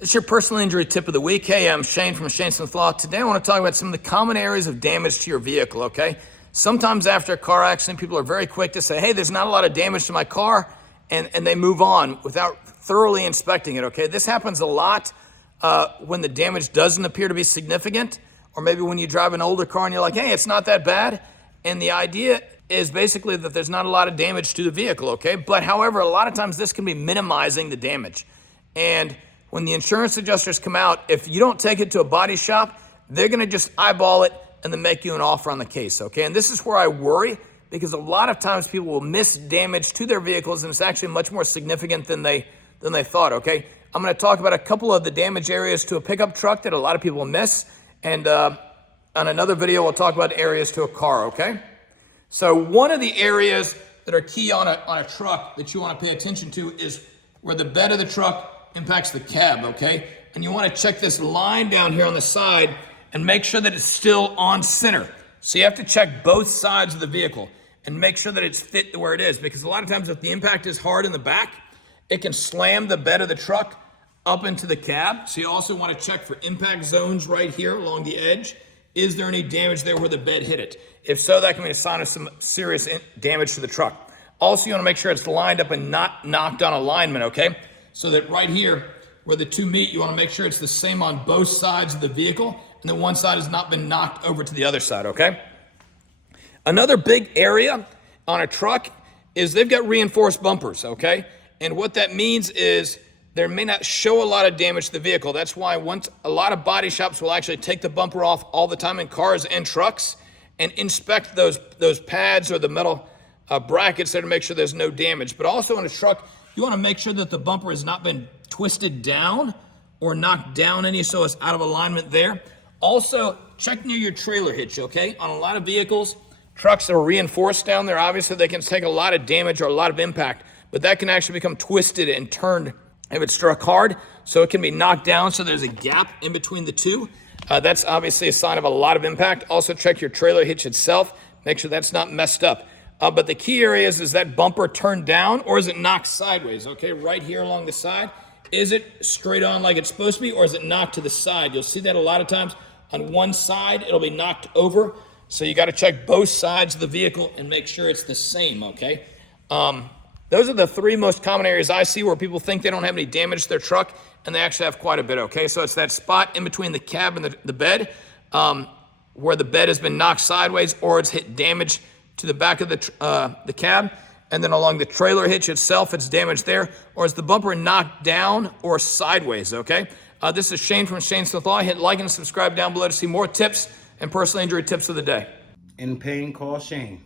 It's your personal injury tip of the week. Hey, I'm Shane from Shane Smith Law. Today I want to talk about some of the common areas of damage to your vehicle, okay? Sometimes after a car accident, people are very quick to say, hey, there's not a lot of damage to my car, and they move on without thoroughly inspecting it, okay? This happens a lot when the damage doesn't appear to be significant, or maybe when you drive an older car and you're like, hey, it's not that bad, and the idea is basically that there's not a lot of damage to the vehicle, okay? But however, a lot of times this can be minimizing the damage. And when the insurance adjusters come out, if you don't take it to a body shop, they're gonna just eyeball it and then make you an offer on the case, okay? And this is where I worry, because a lot of times people will miss damage to their vehicles and it's actually much more significant than they thought, okay? I'm gonna talk about a couple of the damage areas to a pickup truck that a lot of people miss, and on another video, we'll talk about areas to a car, okay? So one of the areas that are key on a truck that you wanna pay attention to is where the bed of the truck impacts the cab, okay? And you want to check this line down here on the side and make sure that it's still on center. So you have to check both sides of the vehicle and make sure that it's fit where it is, because a lot of times if the impact is hard in the back, it can slam the bed of the truck up into the cab. So you also want to check for impact zones right here along the edge. Is there any damage there where the bed hit it? If so, that can be a sign of some serious damage to the truck. Also, you want to make sure it's lined up and not knocked on alignment, okay? So that right here, where the two meet, you want to make sure it's the same on both sides of the vehicle, and that one side has not been knocked over to the other side, okay? Another big area on a truck is they've got reinforced bumpers, okay? And what that means is there may not show a lot of damage to the vehicle. That's why a lot of body shops will actually take the bumper off all the time in cars and trucks and inspect those pads or the metal brackets there to make sure there's no damage. But also in a truck, you want to make sure that the bumper has not been twisted down or knocked down any so it's out of alignment there. Also, check near your trailer hitch, okay? On a lot of vehicles, trucks that are reinforced down there, obviously they can take a lot of damage or a lot of impact, but that can actually become twisted and turned if it's struck hard, so it can be knocked down so there's a gap in between the two. That's obviously a sign of a lot of impact. Also check your trailer hitch itself, make sure that's not messed up. But the key area is that bumper turned down or is it knocked sideways, okay? Right here along the side. Is it straight on like it's supposed to be or is it knocked to the side? You'll see that a lot of times on one side, it'll be knocked over. So you gotta check both sides of the vehicle and make sure it's the same, okay? Those are the three most common areas I see where people think they don't have any damage to their truck and they actually have quite a bit, okay? So it's that spot in between the cab and the bed where the bed has been knocked sideways or it's hit damage to the back of the cab, and then along the trailer hitch itself, it's damaged there, or is the bumper knocked down or sideways, okay? This is Shane from Shane Smith Law. Hit like and subscribe down below to see more tips and personal injury tips of the day. In pain, call Shane.